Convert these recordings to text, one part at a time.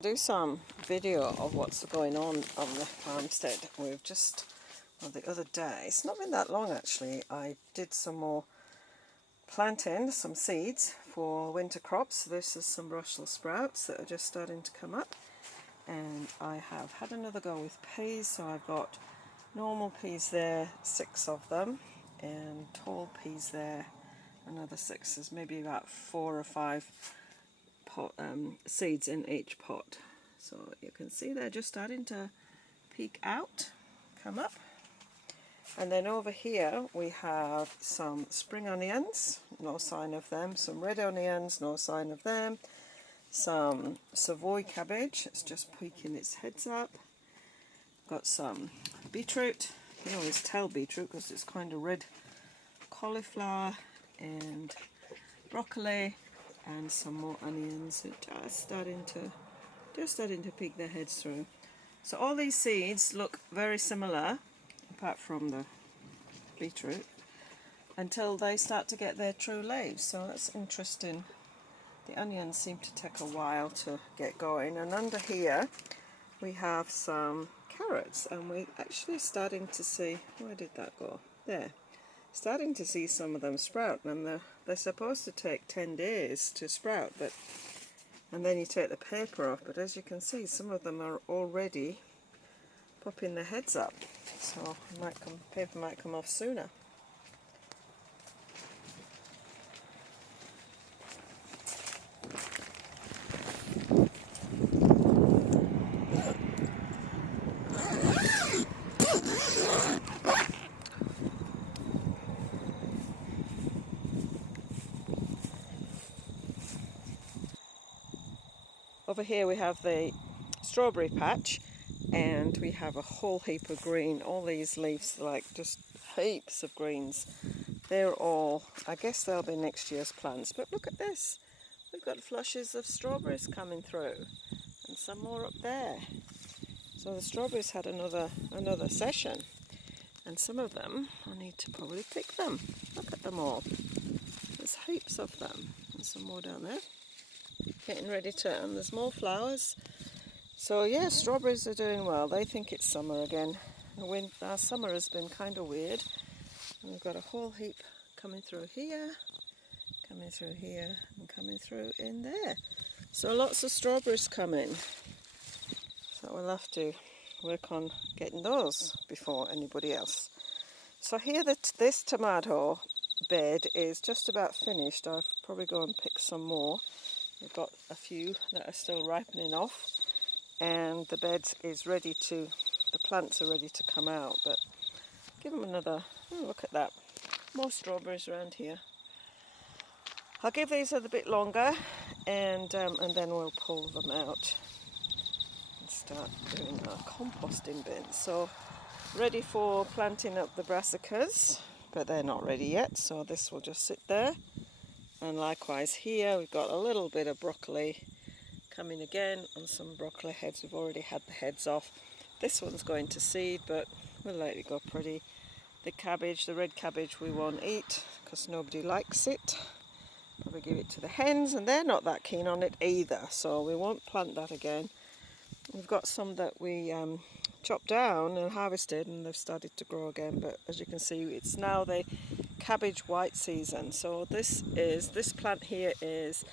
Do some video of what's going on the farmstead. We've just, well, the other day, it's not been that long actually, I did some more planting, some seeds for winter crops. This is some Brussels sprouts that are just starting to come up, and I have had another go with peas. So I've got normal peas there, 6 of them, and tall peas there, another 6. There's maybe about 4 or 5 seeds in each pot. So you can see they're just starting to peek out, come up. And then over here we have some spring onions, no sign of them, some red onions, no sign of them, some Savoy cabbage, it's just peeking its heads up. Got some beetroot, you can always tell beetroot because it's kind of red, cauliflower and broccoli, and some more onions that are just starting to peek their heads through. So all these seeds look very similar, apart from the beetroot, until they start to get their true leaves. So that's interesting. The onions seem to take a while to get going. And under here we have some carrots, and we're actually starting to see, where did that go? There. Starting to see some of them sprout, and they're supposed to take 10 days to sprout, and then you take the paper off, but as you can see, some of them are already popping their heads up, so paper might come off sooner. Over here we have the strawberry patch, and we have a whole heap of green. All these leaves, like just heaps of greens. They're all, I guess they'll be next year's plants. But look at this. We've got flushes of strawberries coming through, and some more up there. So the strawberries had another session, and some of them, I need to probably pick them. Look at them all. There's heaps of them, and some more down there. Getting ready to, and there's more flowers. So yeah, strawberries are doing well. They think it's summer again. Our summer has been kind of weird. And we've got a whole heap coming through here, and coming through in there. So lots of strawberries coming. So we'll have to work on getting those before anybody else. So here this tomato bed is just about finished. I'll probably go and pick some more. We've got a few that are still ripening off, and the bed is ready to, the plants are ready to come out, but give them another, oh, look at that, more strawberries around here. I'll give these a bit longer, and then we'll pull them out and start doing our composting bin. So ready for planting up the brassicas, but they're not ready yet, so this will just sit there. And likewise here we've got a little bit of broccoli coming again, and some broccoli heads. We've already had the heads off. This one's going to seed, but we'll let it go pretty. The cabbage, the red cabbage, we won't eat because nobody likes it. Probably give it to the hens, and they're not that keen on it either, so we won't plant that again. We've got some that we chopped down and harvested, and they've started to grow again, but as you can see, it's now the cabbage white season. So this plant here is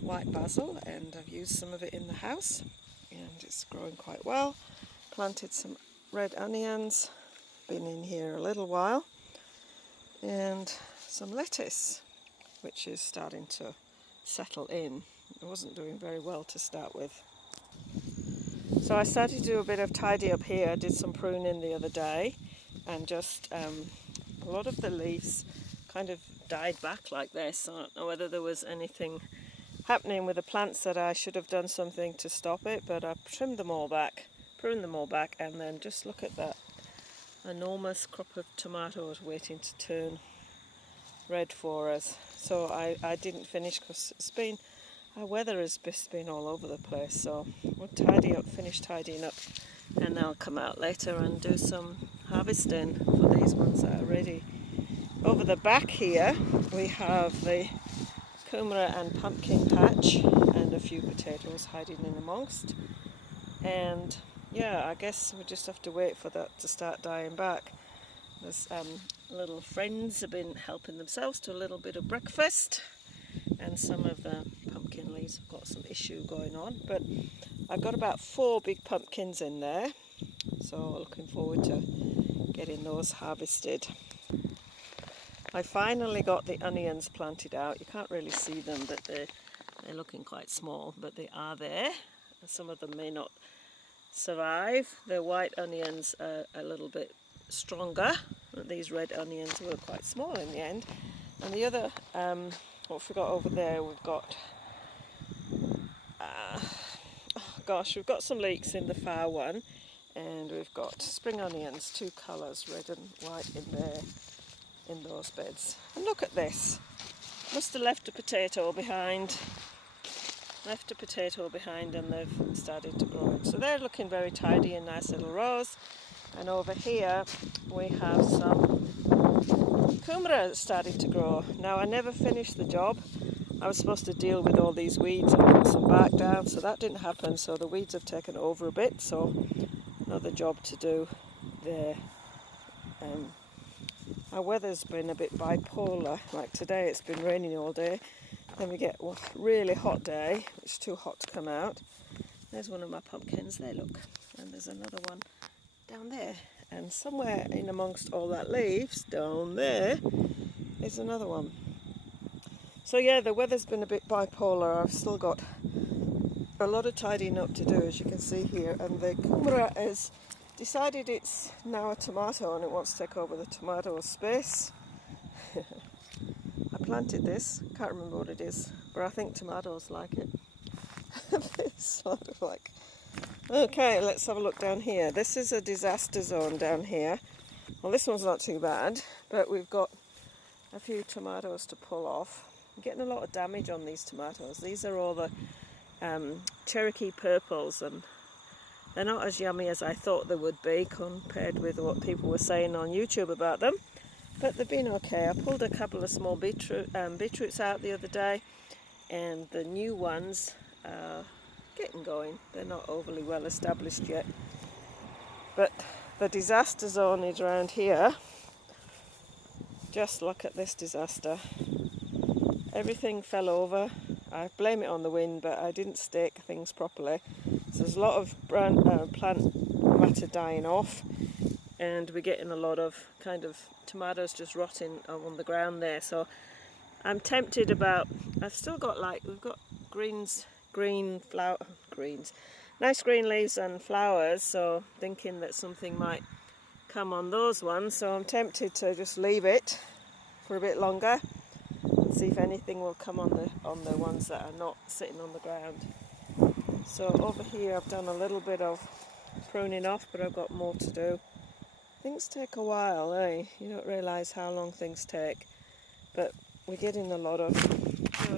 white basil, and I've used some of it in the house, and it's growing quite well. Planted some red onions, been in here a little while, and some lettuce, which is starting to settle in. It wasn't doing very well to start with. So I started to do a bit of tidy up here. I did some pruning the other day, and just a lot of the leaves kind of died back like this. I don't know whether there was anything happening with the plants that I should have done something to stop it, but I trimmed them all back, pruned them all back, and then just look at that enormous crop of tomatoes waiting to turn red for us. So I didn't finish because it's been, our weather has just been all over the place, so we'll finish tidying up, and I'll come out later and do some harvesting for these ones that are ready. Over the back here we have the kumara and pumpkin patch, and a few potatoes hiding in amongst. And yeah, I guess we just have to wait for that to start dying back. There's little friends have been helping themselves to a little bit of breakfast, and some of the pumpkin leaves have got some issue going on, but I've got about 4 big pumpkins in there, so looking forward to getting those harvested. I finally got the onions planted out. You can't really see them, but they're looking quite small, but they are there. Some of them may not survive. The white onions are a little bit stronger. These red onions were quite small in the end. And the other, what we got over there, we've got, we've got some leeks in the far one, and we've got spring onions, 2 colours, red and white, in there, in those beds. And look at this. Must have left a potato behind. And they've started to grow. So they're looking very tidy and nice little rows. And over here we have some kumara that started to grow. Now, I never finished the job. I was supposed to deal with all these weeds and put some bark down, so that didn't happen. So the weeds have taken over a bit, so another job to do there. Our weather's been a bit bipolar. Like today it's been raining all day. Then we get a really hot day, it's too hot to come out. There's one of my pumpkins there, look. And there's another one down there. And somewhere in amongst all that leaves, down there, is another one. So yeah, the weather's been a bit bipolar. I've still got a lot of tidying up to do, as you can see here. And the kumara has decided it's now a tomato and it wants to take over the tomato space. I planted this, can't remember what it is, but I think tomatoes like it. It's sort of like... Okay, let's have a look down here. This is a disaster zone down here. Well, this one's not too bad, but we've got a few tomatoes to pull off. I'm getting a lot of damage on these tomatoes. These are all the Cherokee purples, and they're not as yummy as I thought they would be compared with what people were saying on YouTube about them. But they've been okay. I pulled a couple of small beetroots out the other day, and the new ones are getting going. They're not overly well established yet. But the disaster zone is around here. Just look at this disaster. Everything fell over. I blame it on the wind, but I didn't stake things properly. So there's a lot of plant matter dying off, and we're getting a lot of kind of tomatoes just rotting on the ground there. So I'm tempted about, I've still got we've got greens, nice green leaves and flowers, so thinking that something might come on those ones. So I'm tempted to just leave it for a bit longer and see if anything will come on the ones that are not sitting on the ground. So over here I've done a little bit of pruning off, but I've got more to do. Things take a while, eh? You don't realise how long things take. But we're getting a lot of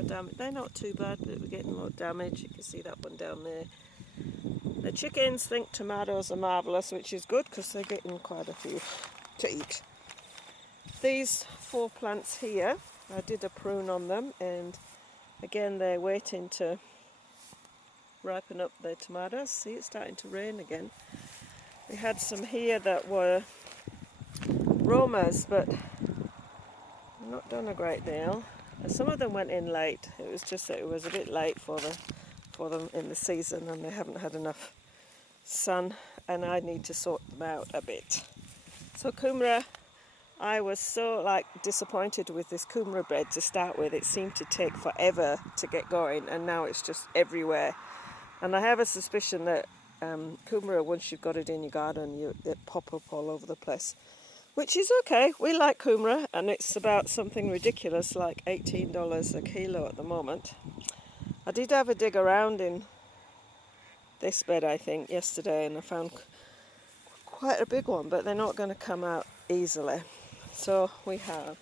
damage. They're not too bad, but we're getting a lot of damage. You can see that one down there. The chickens think tomatoes are marvellous, which is good because they're getting quite a few to eat. These 4 plants here, I did a prune on them, and again they're waiting to ripen up their tomatoes. See, it's starting to rain again. We had some here that were Romas, but not done a great deal. Some of them went in late. It was just that it was a bit late for them in the season, and they haven't had enough sun, and I need to sort them out a bit. So kumara, I was so disappointed with this kumara bed to start with. It seemed to take forever to get going, and now it's just everywhere. And I have a suspicion that kumara, once you've got it in your garden, it pop up all over the place, which is okay. We like kumara, and it's about something ridiculous like $18 a kilo at the moment. I did have a dig around in this bed, I think, yesterday, and I found quite a big one, but they're not going to come out easily. So we have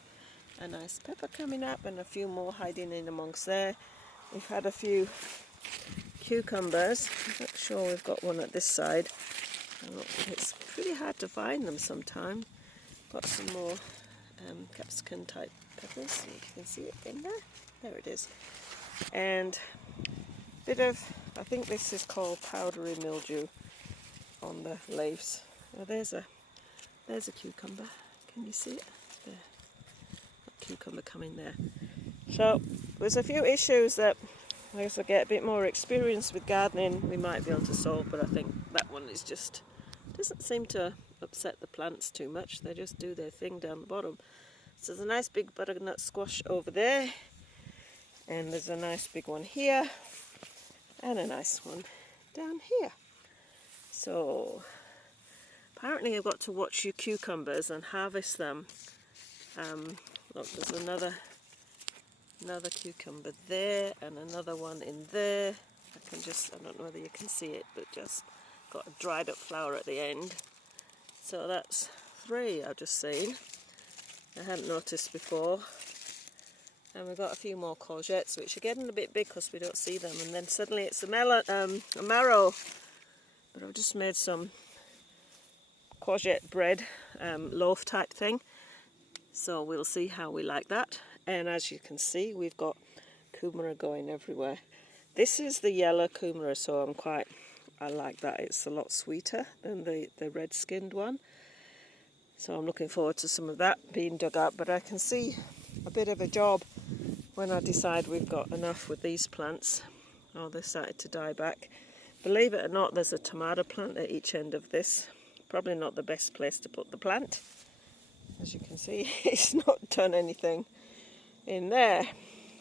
a nice pepper coming up and a few more hiding in amongst there. We've had a few cucumbers. I'm not sure we've got one at this side. It's pretty hard to find them sometimes. Got some more capsicum type peppers, if you can see it in there. There it is. And bit of, I think this is called powdery mildew on the leaves. Now there's a cucumber. Can you see it? There. A cucumber coming there. So there's a few issues that as I get a bit more experience with gardening we might be able to solve, but I think that one is just doesn't seem to upset the plants too much. They just do their thing down the bottom. So there's a nice big butternut squash over there, and there's a nice big one here, and a nice one down here. So apparently I've got to watch your cucumbers and harvest them. Look, there's another cucumber there and another one in there. I don't know whether you can see it, but just got a dried up flower at the end. So that's 3 I've just seen. I hadn't noticed before. And we've got a few more courgettes, which are getting a bit big because we don't see them. And then suddenly it's a marrow. But I've just made some courgette bread, loaf type thing. So we'll see how we like that. And as you can see, we've got kumara going everywhere. This is the yellow kumara, so I like that. It's a lot sweeter than the red-skinned one. So I'm looking forward to some of that being dug up. But I can see a bit of a job when I decide we've got enough with these plants. Oh, they started to die back. Believe it or not, there's a tomato plant at each end of this. Probably not the best place to put the plant. As you can see, it's not done anything in there.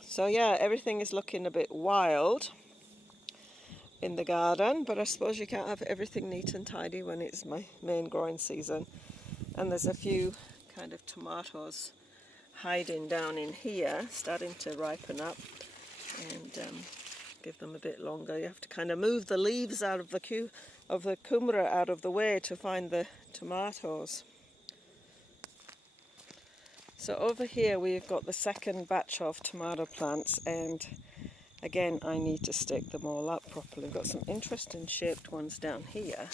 So yeah, everything is looking a bit wild in the garden, but I suppose you can't have everything neat and tidy when it's my main growing season. And there's a few kind of tomatoes hiding down in here, starting to ripen up, and give them a bit longer. You have to kind of move the leaves out of the kumara out of the way to find the tomatoes. So over here we've got the second batch of tomato plants, and again I need to stick them all up properly. We've got some interesting shaped ones down here.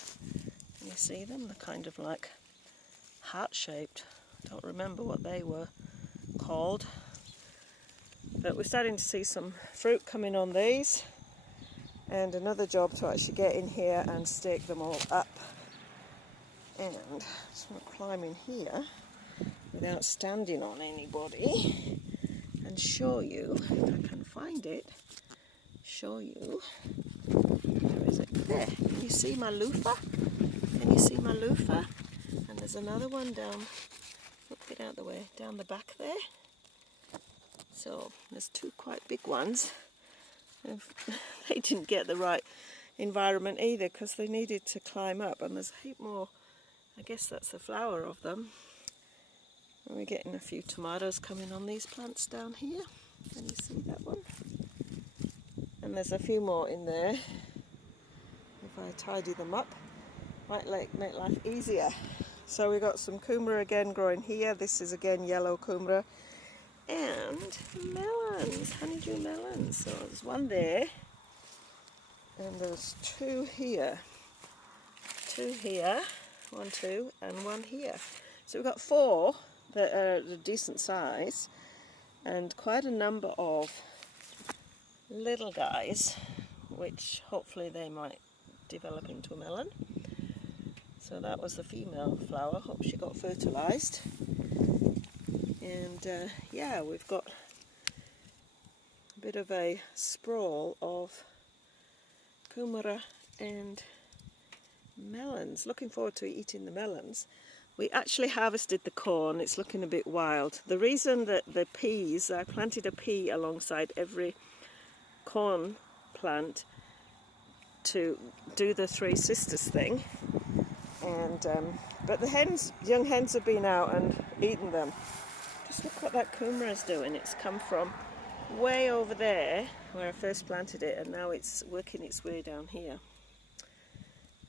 Can you see them? They're kind of like heart shaped. I don't remember what they were called. But we're starting to see some fruit coming on these, and another job to actually get in here and stake them all up. And I just want to climb in here without standing on anybody and show you, if I can find it, show you, where is it? There, can you see my loofah? Can you see my loofah? And there's another one down, look, get out of the way, down the back there. So there's 2 quite big ones. They didn't get the right environment either because they needed to climb up, and there's a heap more, I guess that's the flower of them. And we're getting a few tomatoes coming on these plants down here. Can you see that one? And there's a few more in there. If I tidy them up, might make life easier. So we've got some kumara again growing here. This is again yellow kumara. And melons, honeydew melons. So there's one there, and there's 2 here. 2 here, 1, 2, and 1 here. So we've got 4 that are a decent size, and quite a number of little guys, which hopefully they might develop into a melon. So that was the female flower. Hope she got fertilized. And yeah, we've got a bit of a sprawl of kumara and melons. Looking forward to eating the melons. We actually harvested the corn. It's looking a bit wild. The reason that the peas, I planted a pea alongside every corn plant to do the 3 sisters thing, and but the young hens have been out and eaten them. Just look what that kumara is doing. It's come from way over there where I first planted it, and now it's working its way down here.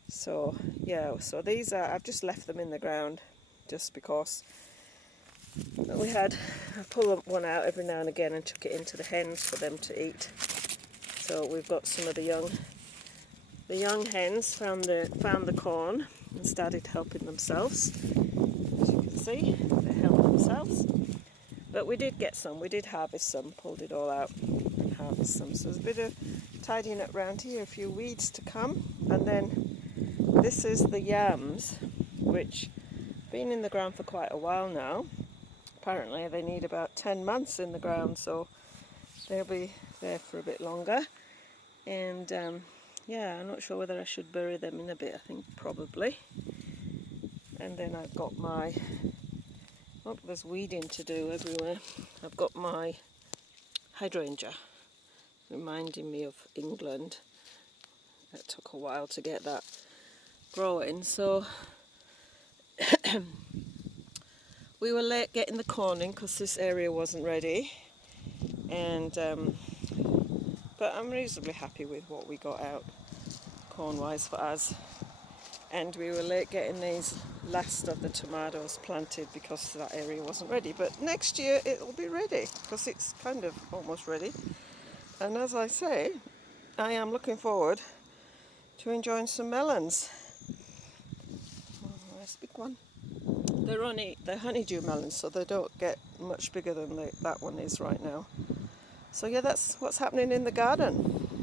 So yeah, so these are, I've just left them in the ground just because I pull one out every now and again and chuck it into the hens for them to eat. So we've got some of the young hens found the corn and started helping themselves. As you can see, they help themselves. But we did get some, we did harvest some, pulled it all out and harvest some. So there's a bit of tidying up around here, a few weeds to come. And then this is the yams, which have been in the ground for quite a while now. Apparently they need about 10 months in the ground, so they'll be there for a bit longer. And yeah, I'm not sure whether I should bury them in a bit, I think probably. And then I've got my, oh, there's weeding to do everywhere. I've got my hydrangea, reminding me of England. It took a while to get that growing, so we were late getting the corn in because this area wasn't ready. And but I'm reasonably happy with what we got out corn-wise for us. And we were late getting these last of the tomatoes planted because that area wasn't ready. But next year it'll be ready because it's kind of almost ready. And as I say, I am looking forward to enjoying some melons. Oh, nice big one. They're honeydew melons, so they don't get much bigger than that one is right now. So yeah, that's what's happening in the garden.